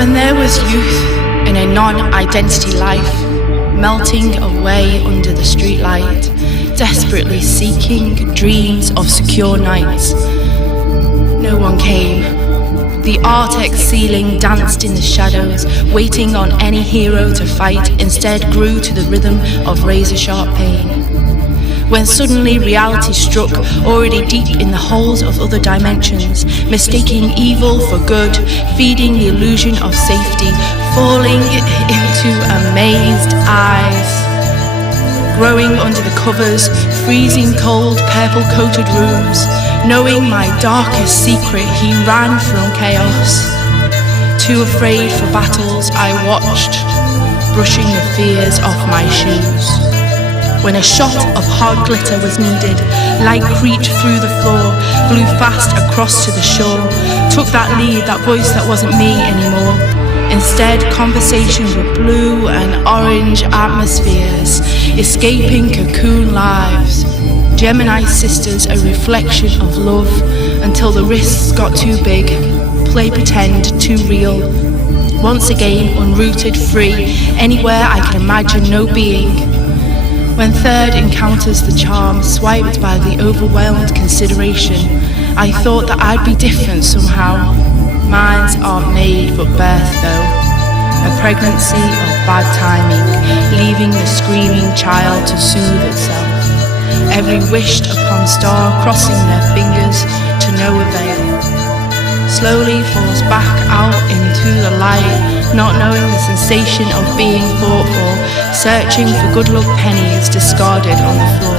When there was youth in a non-identity life, melting away under the streetlight, desperately seeking dreams of secure nights, no one came. The Arctic ceiling danced in the shadows, waiting on any hero to fight, instead grew to the rhythm of razor-sharp pain. When suddenly reality struck, already deep in the holes of other dimensions, mistaking evil for good, feeding the illusion of safety, falling into amazed eyes. Growing under the covers, freezing cold, purple-coated rooms, knowing my darkest secret, he ran from chaos. Too afraid for battles, I watched, brushing the fears off my shoes. When a shot of hard glitter was needed, light creeped through the floor, flew fast across to the shore, took that lead, that voice that wasn't me anymore. Instead, conversations were blue and orange atmospheres, escaping cocoon lives. Gemini sisters, a reflection of love, until the risks got too big, play pretend too real. Once again, unrooted, free, anywhere I can imagine no being. When third encounters the charm, swiped by the overwhelmed consideration, I thought that I'd be different somehow. Minds aren't made but birth though. A pregnancy of bad timing, leaving the screaming child to soothe itself. Every wished upon star crossing their fingers to no avail. Slowly falls back out into the light, not knowing the sensation of being fought for, searching for good luck pennies discarded on the floor.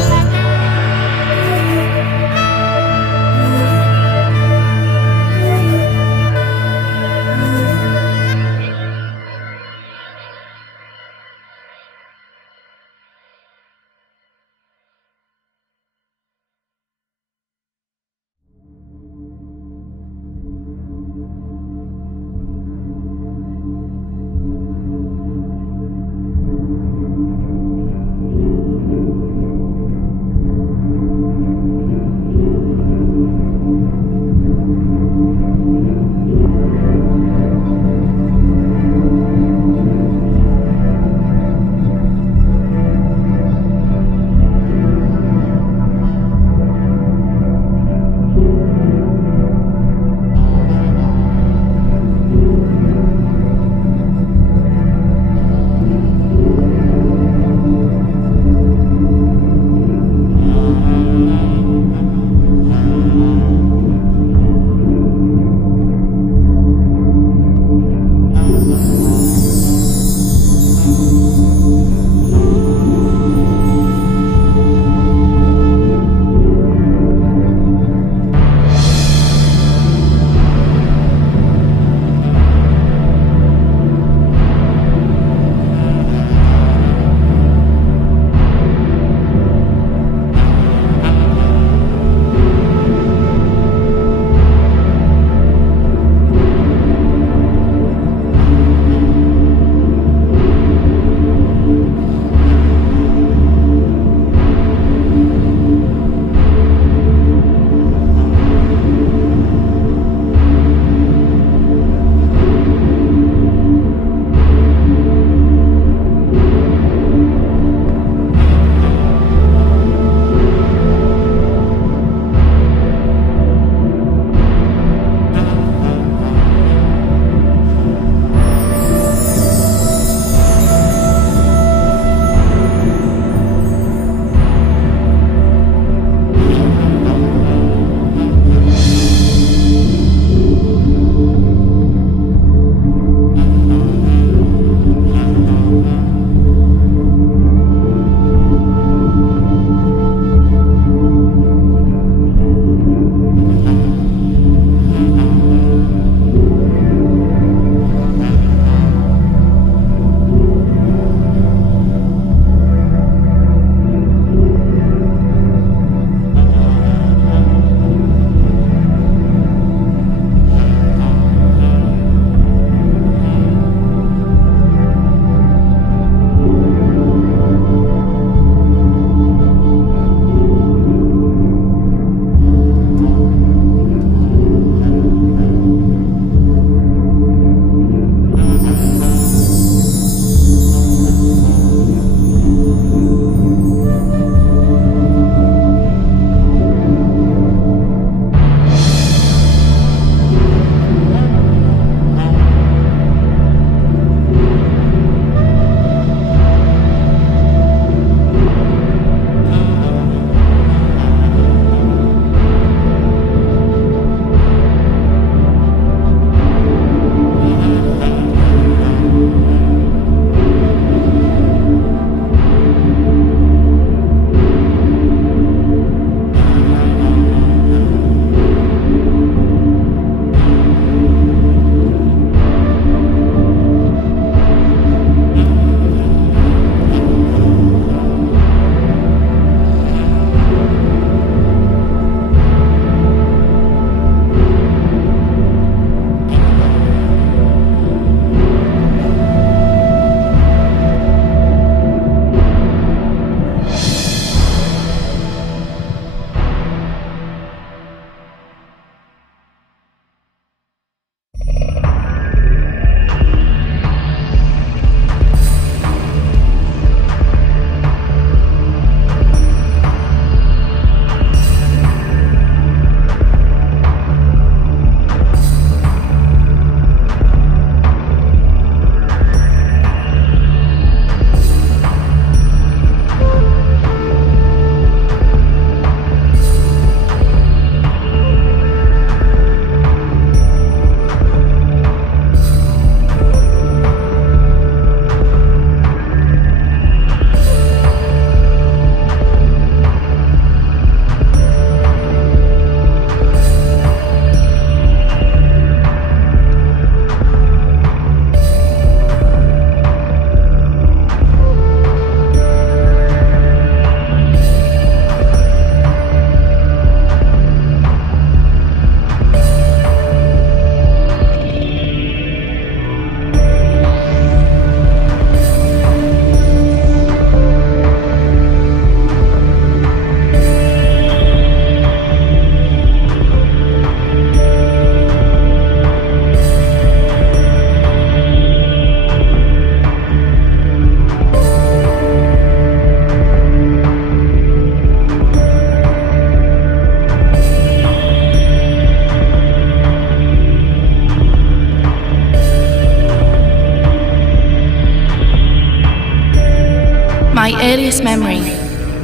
earliest memory,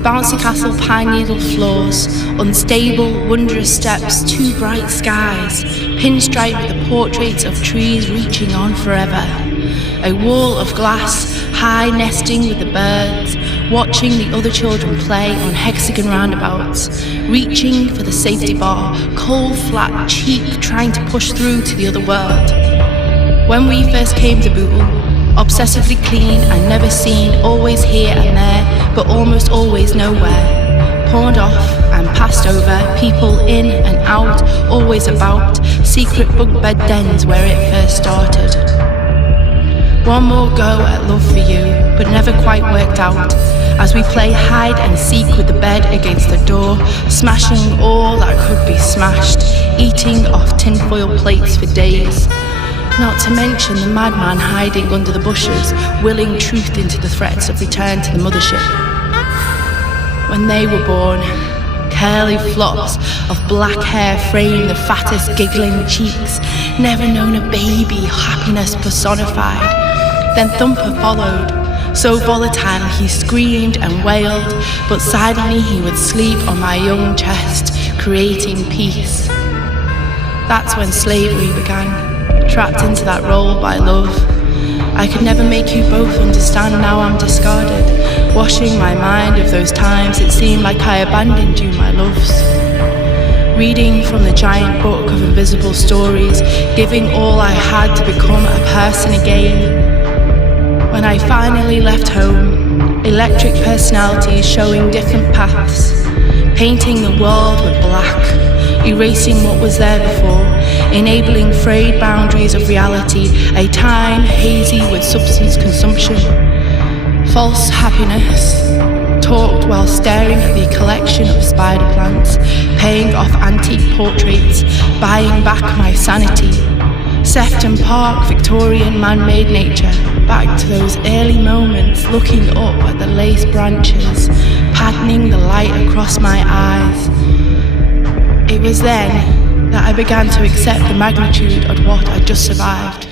bouncy castle pine needle floors, unstable, wondrous steps, two bright skies, pinstripe with the portraits of trees reaching on forever. A wall of glass, high nesting with the birds, watching the other children play on hexagon roundabouts, reaching for the safety bar, cold flat cheek trying to push through to the other world. When we first came to Bootle, obsessively clean and never seen, always here and there, but almost always nowhere. Pawned off and passed over, people in and out, always about, secret bunk bed dens where it first started. One more go at love for you, but never quite worked out, as we play hide and seek with the bed against the door, smashing all that could be smashed, eating off tinfoil plates for days. Not to mention the madman hiding under the bushes, willing truth into the threats of return to the mothership. When they were born, curly flops of black hair framed the fattest giggling cheeks, never known a baby, happiness personified. Then Thumper followed, so volatile he screamed and wailed, but silently he would sleep on my young chest, creating peace. That's when slavery began, trapped into that role by love. I could never make you both understand, now I'm discarded, washing my mind of those times it seemed like I abandoned you, my loves. Reading from the giant book of invisible stories, giving all I had to become a person again. When I finally left home, electric personalities showing different paths, painting the world with black, erasing what was there before, enabling frayed boundaries of reality, a time hazy with substance consumption. False happiness, talked while staring at the collection of spider plants, paying off antique portraits, buying back my sanity. Sefton Park, Victorian man-made nature, back to those early moments, looking up at the lace branches, patterning the light across my eyes. It was then that I began to accept the magnitude of what I'd just survived.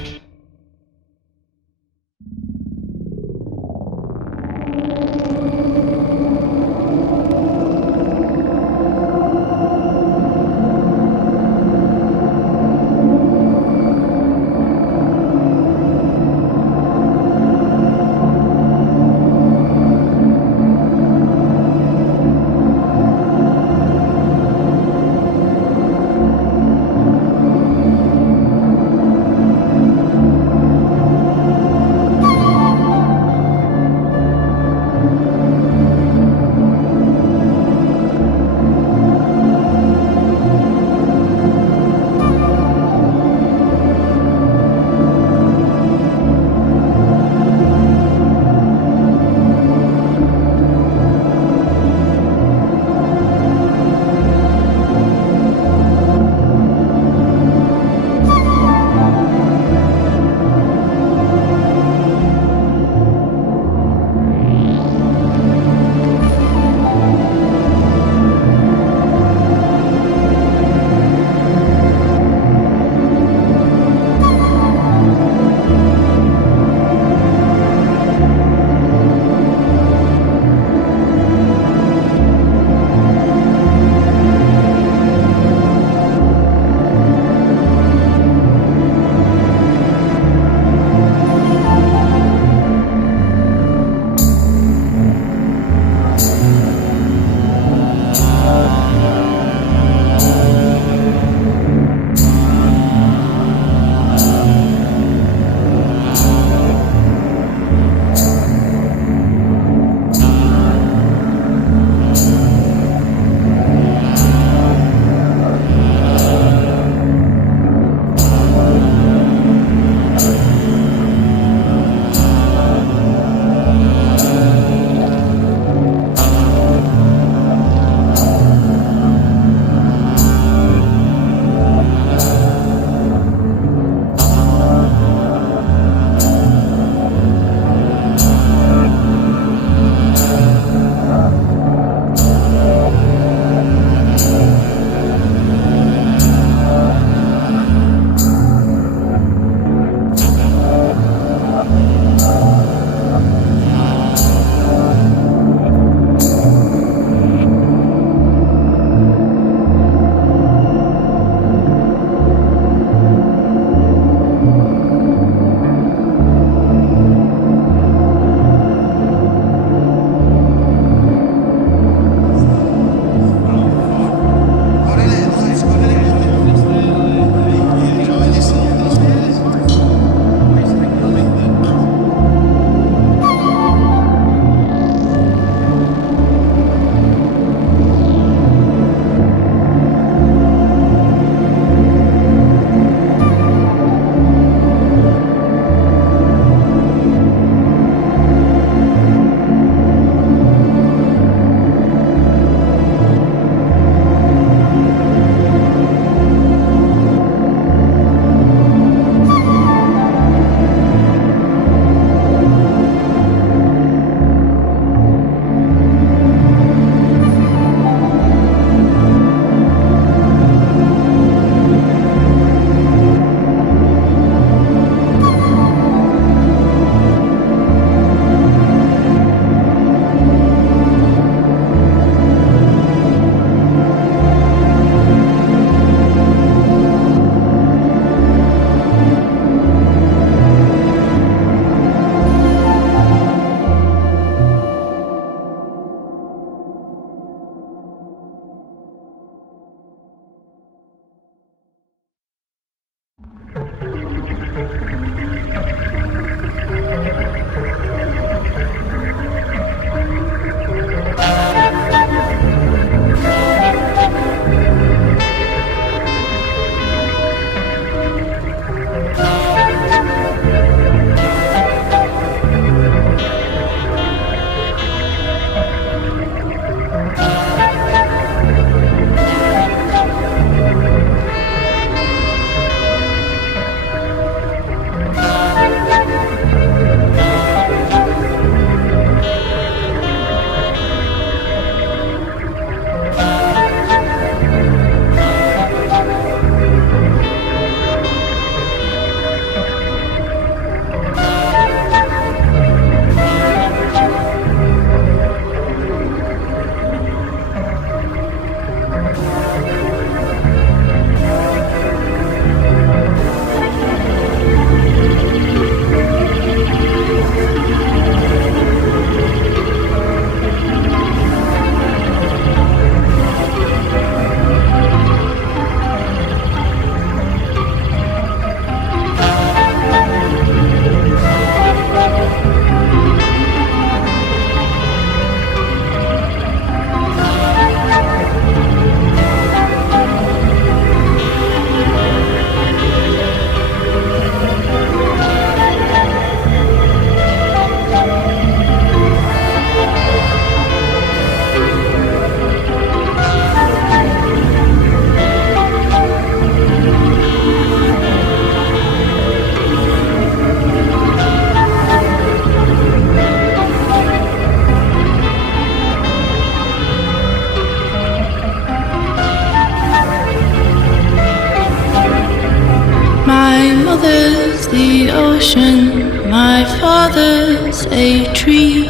mother's the ocean, my father's a tree.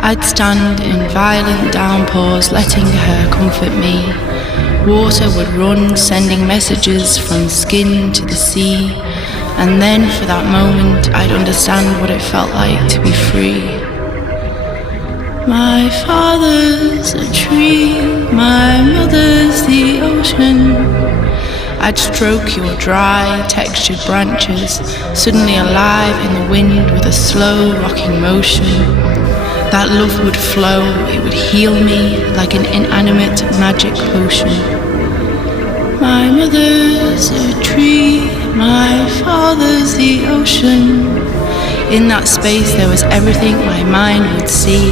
I'd stand in violent downpours, letting her comfort me. Water would run, sending messages from skin to the sea. And then for that moment, I'd understand what it felt like to be free. My father's a tree, my mother's the ocean. I'd stroke your dry, textured branches, suddenly alive in the wind with a slow, rocking motion. That love would flow, it would heal me like an inanimate magic potion. My mother's a tree, my father's the ocean. In that space there was everything my mind would see,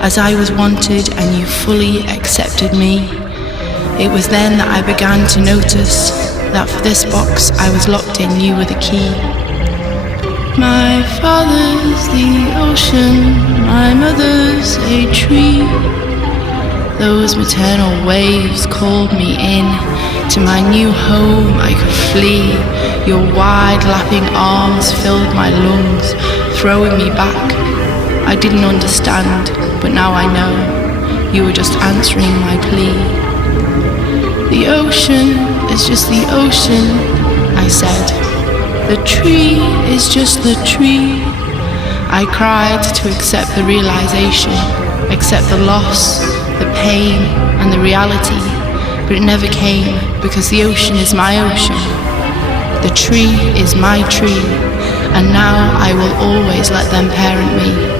as I was wanted and you fully accepted me. It was then that I began to notice that for this box I was locked in, you were the key. My father's the ocean, my mother's a tree. Those maternal waves called me in. To my new home I could flee. Your wide lapping arms filled my lungs, throwing me back. I didn't understand, but now I know. You were just answering my plea. The ocean is just the ocean, I said. The tree is just the tree. I cried to accept the realization, accept the loss, the pain, and the reality. But it never came, because the ocean is my ocean. The tree is my tree, and now I will always let them parent me.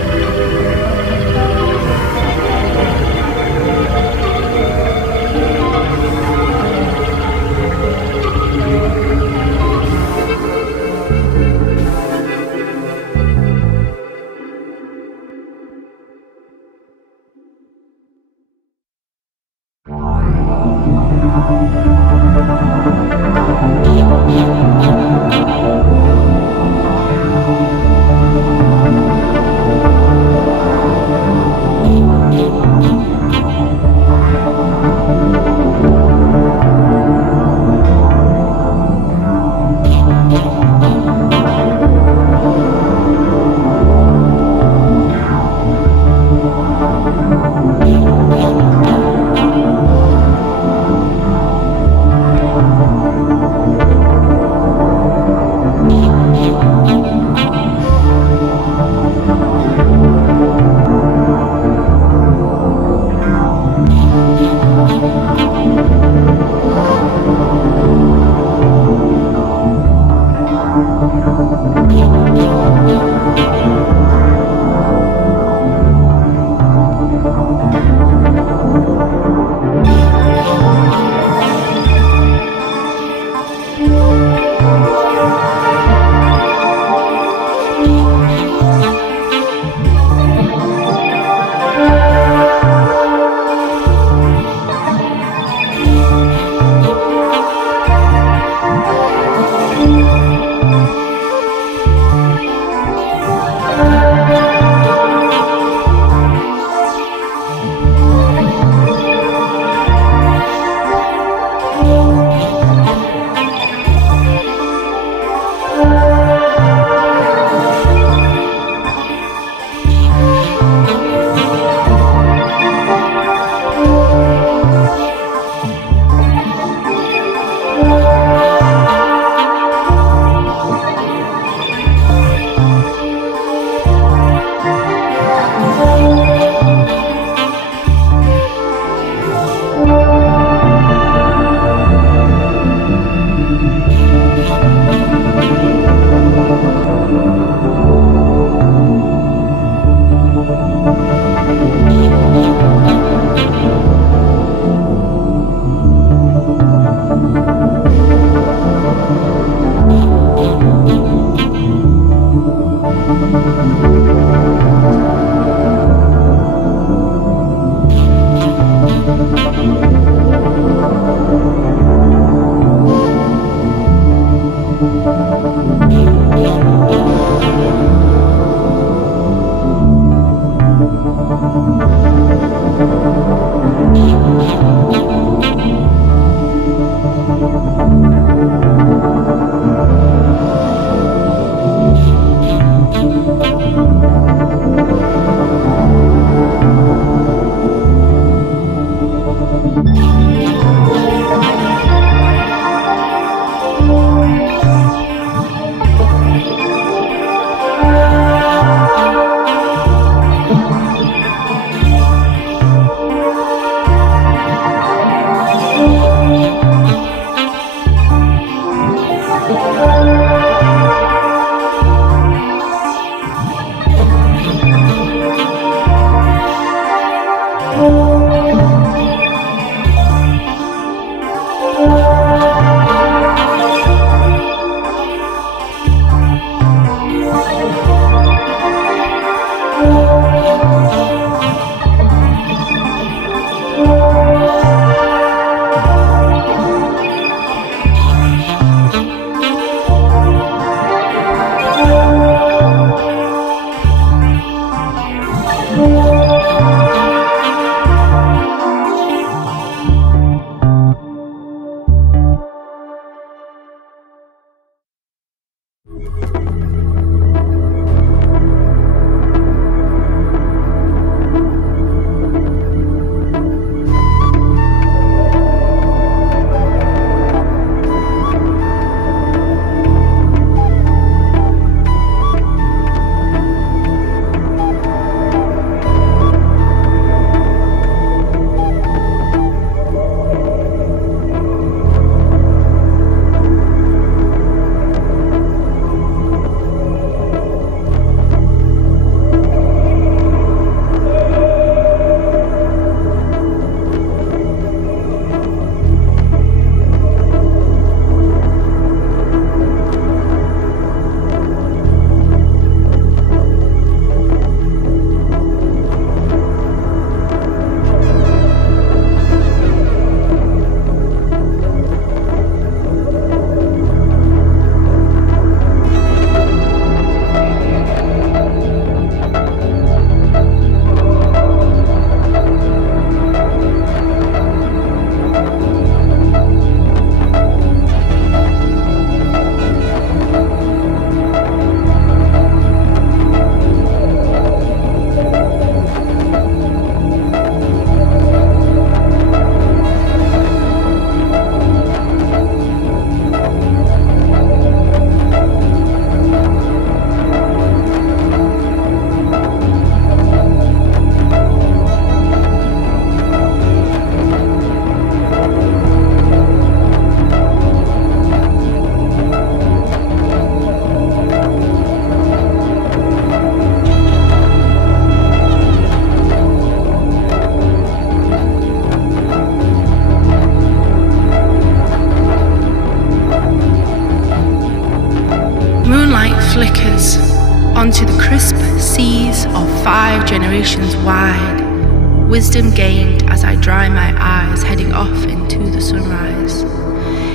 onto the crisp seas of 5 generations wide. Wisdom gained as I dry my eyes, heading off into the sunrise.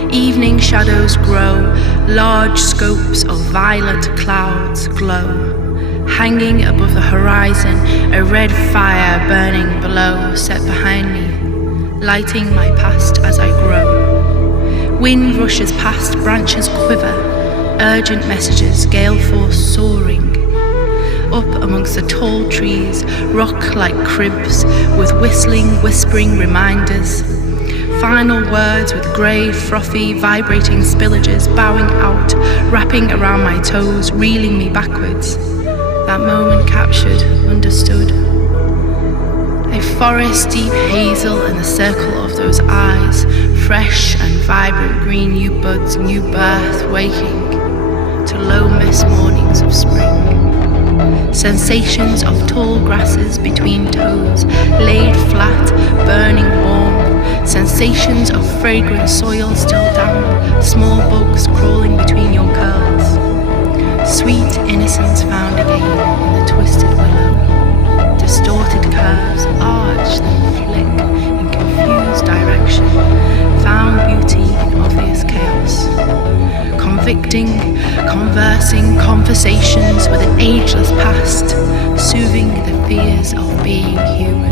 Evening shadows grow, large scopes of violet clouds glow. Hanging above the horizon, a red fire burning below, set behind me, lighting my past as I grow. Wind rushes past, branches quiver, urgent messages, gale force soaring. Up amongst the tall trees, rock like cribs, with whistling, whispering reminders. Final words with grey, frothy, vibrating spillages bowing out, wrapping around my toes, reeling me backwards. That moment captured, understood. A forest deep hazel in the circle of those eyes, fresh and vibrant green, new buds, new birth, waking to low mist mornings of spring. Sensations of tall grasses between toes, laid flat, burning warm. Sensations of fragrant soil still damp, small bugs crawling between your curls. Sweet innocence found again in the twisted willow. Distorted curves arch then flick in confused direction. Found beauty in obvious chaos. Convicting, conversing, conversations with an ageless past, soothing the fears of being human.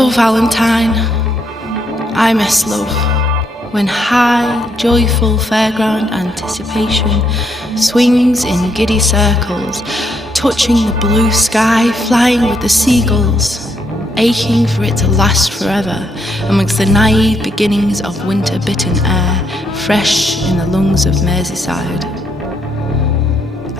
Oh Valentine, I miss love, when high, joyful fairground anticipation swings in giddy circles, touching the blue sky, flying with the seagulls, aching for it to last forever amongst the naive beginnings of winter-bitten air, fresh in the lungs of Merseyside.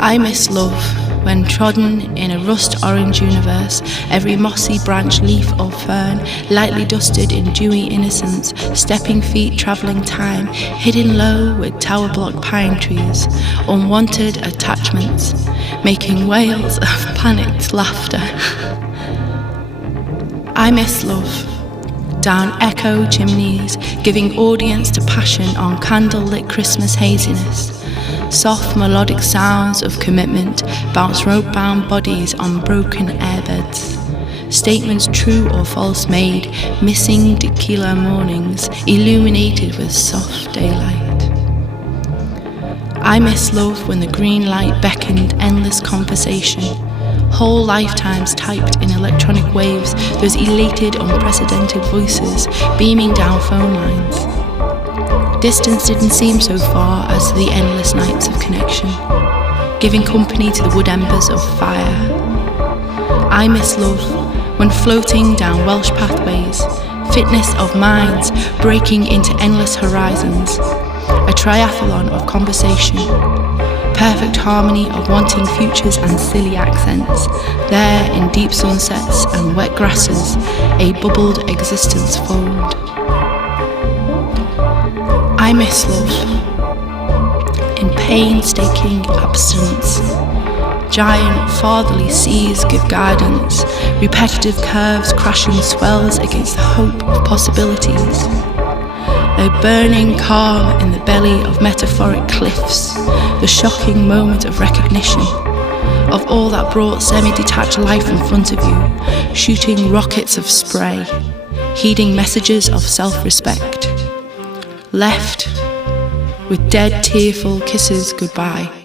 I miss love, when trodden in a rust-orange universe, every mossy branch, leaf or fern, lightly dusted in dewy innocence, stepping feet travelling time, hidden low with tower-block pine trees, unwanted attachments, making wails of panicked laughter. I miss love, down echo chimneys, giving audience to passion on candle-lit Christmas haziness. Soft melodic sounds of commitment bounce rope-bound bodies on broken airbeds. Statements true or false made, missing tequila mornings, illuminated with soft daylight. I miss love when the green light beckoned endless conversation. Whole lifetimes typed in electronic waves, those elated, unprecedented voices beaming down phone lines. Distance didn't seem so far as the endless nights of connection, giving company to the wood embers of fire. I miss love when floating down Welsh pathways, fitness of minds breaking into endless horizons, a triathlon of conversation, perfect harmony of wanting futures and silly accents, there in deep sunsets and wet grasses, a bubbled existence formed. I miss love, in painstaking abstinence. Giant fatherly seas give guidance, repetitive curves crashing swells against the hope of possibilities. A burning calm in the belly of metaphoric cliffs, the shocking moment of recognition of all that brought semi-detached life in front of you, shooting rockets of spray, heeding messages of self-respect. Left with dead, tearful kisses goodbye.